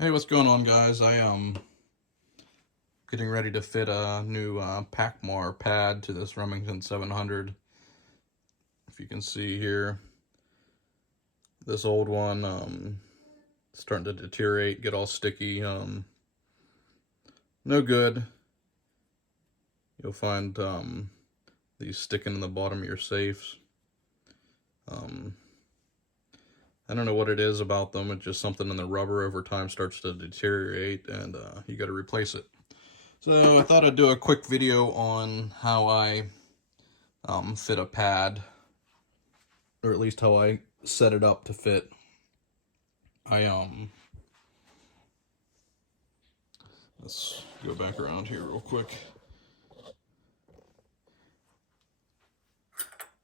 Hey, what's going on, guys? Getting ready to fit a new Pachmayr pad to this Remington 700. If you can see here, this old one starting to deteriorate, get all sticky. No good. You'll find these sticking in the bottom of your safes. I don't know what it is about them. It's just something in the rubber over time starts to deteriorate, and you got to replace it. So I thought I'd do a quick video on how I fit a pad, or at least how I set it up to fit. Let's go back around here real quick.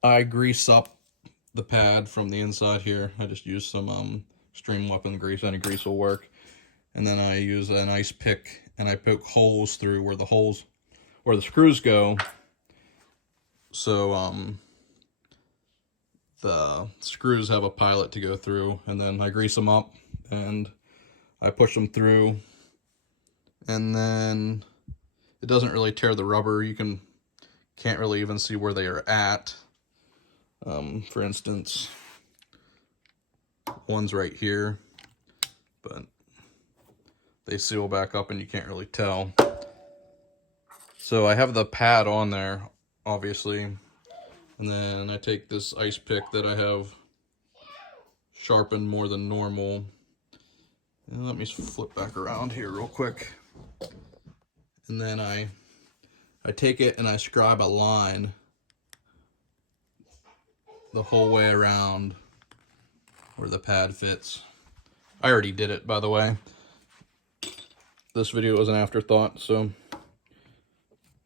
I grease up the pad from the inside here. I just use some extreme weapon grease. Any grease will work. And then I use an ice pick and I poke holes through where the screws go. So the screws have a pilot to go through, and then I grease them up and I push them through, and then it doesn't really tear the rubber. You can't really even see where they are at. For instance, one's right here, but they seal back up and you can't really tell. So I have the pad on there, obviously, and then I take this ice pick that I have sharpened more than normal, and let me flip back around here real quick, and then I take it and I scribe a line the whole way around where the pad fits. I already did it, by the way. This video was an afterthought. So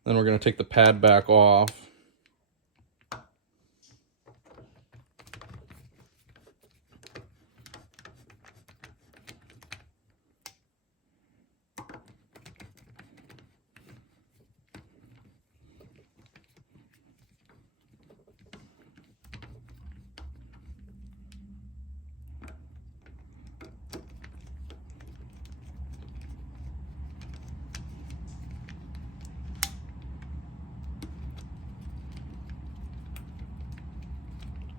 then we're going to take the pad back off.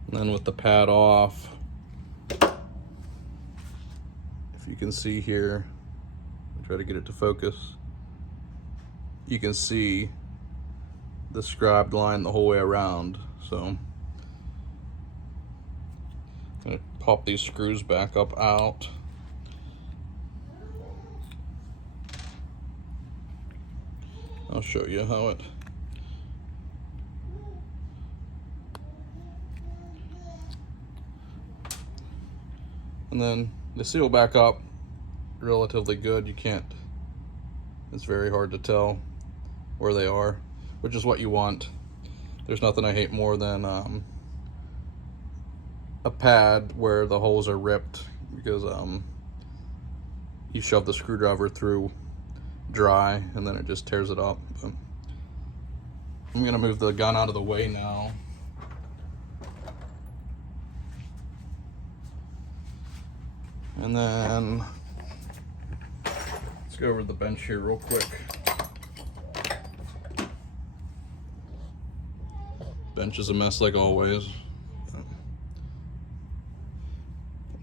And then with the pad off, if you can see here, I'll try to get it to focus, you can see the scribed line the whole way around. So I'm going to pop these screws back up out. I'll show you how it. And then they seal back up relatively good. It's very hard to tell where they are, which is what you want. There's nothing I hate more than a pad where the holes are ripped because you shove the screwdriver through dry and then it just tears it up. But I'm gonna move the gun out of the way now. And then let's go over to the bench here real quick. Bench is a mess like always.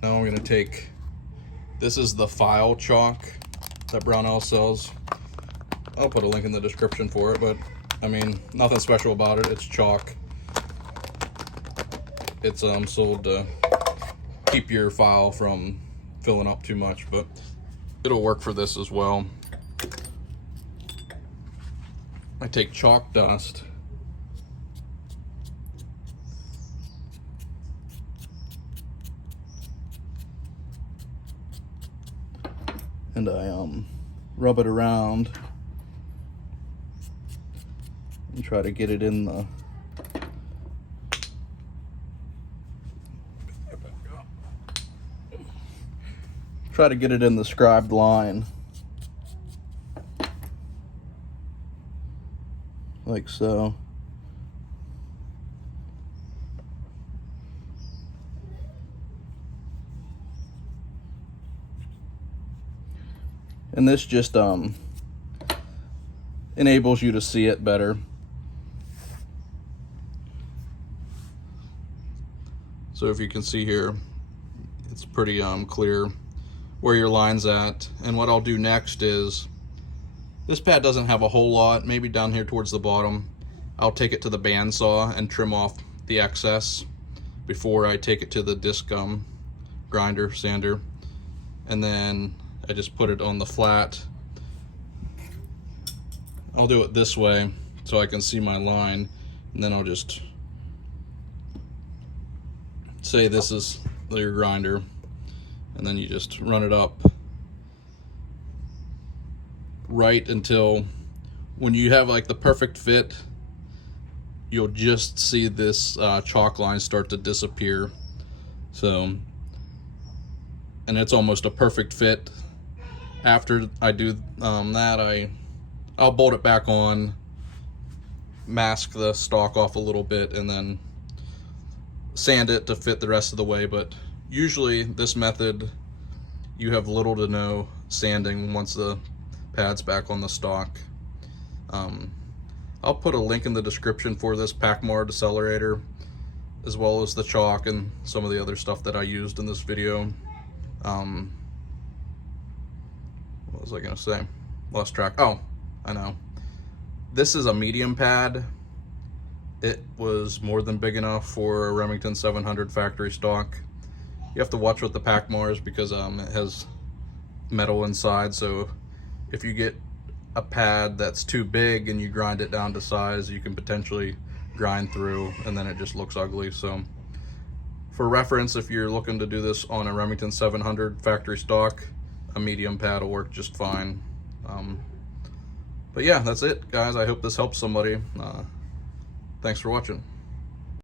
Now I'm gonna take, this is the file chalk that Brownell sells. I'll put a link in the description for it, but I mean, nothing special about it. It's chalk. It's sold to keep your file from filling up too much, but it'll work for this as well. I take chalk dust and I rub it around and try to get it in the scribed line, like so. And this just enables you to see it better. So if you can see here, it's pretty clear where your line's at. And what I'll do next is, this pad doesn't have a whole lot, maybe down here towards the bottom. I'll take it to the bandsaw and trim off the excess before I take it to the disc grinder, sander. And then I just put it on the flat. I'll do it this way so I can see my line, and then I'll just say this is your grinder, and then you just run it up right until when you have like the perfect fit, you'll just see this chalk line start to disappear. So, and it's almost a perfect fit. After I do that, I'll bolt it back on, mask the stock off a little bit, and then sand it to fit the rest of the way. But usually this method, you have little to no sanding once the pad's back on the stock. I'll put a link in the description for this Pachmayr Decelerator, as well as the chalk and some of the other stuff that I used in this video. What was I gonna say? Lost track. Oh, I know. This is a medium pad. It was more than big enough for a Remington 700 factory stock. You have to watch with the Pachmayrs because it has metal inside, so if you get a pad that's too big and you grind it down to size, you can potentially grind through and then it just looks ugly. So for reference, if you're looking to do this on a Remington 700 factory stock, a medium pad will work just fine. But yeah, that's it, guys. I hope this helps somebody. Thanks for watching.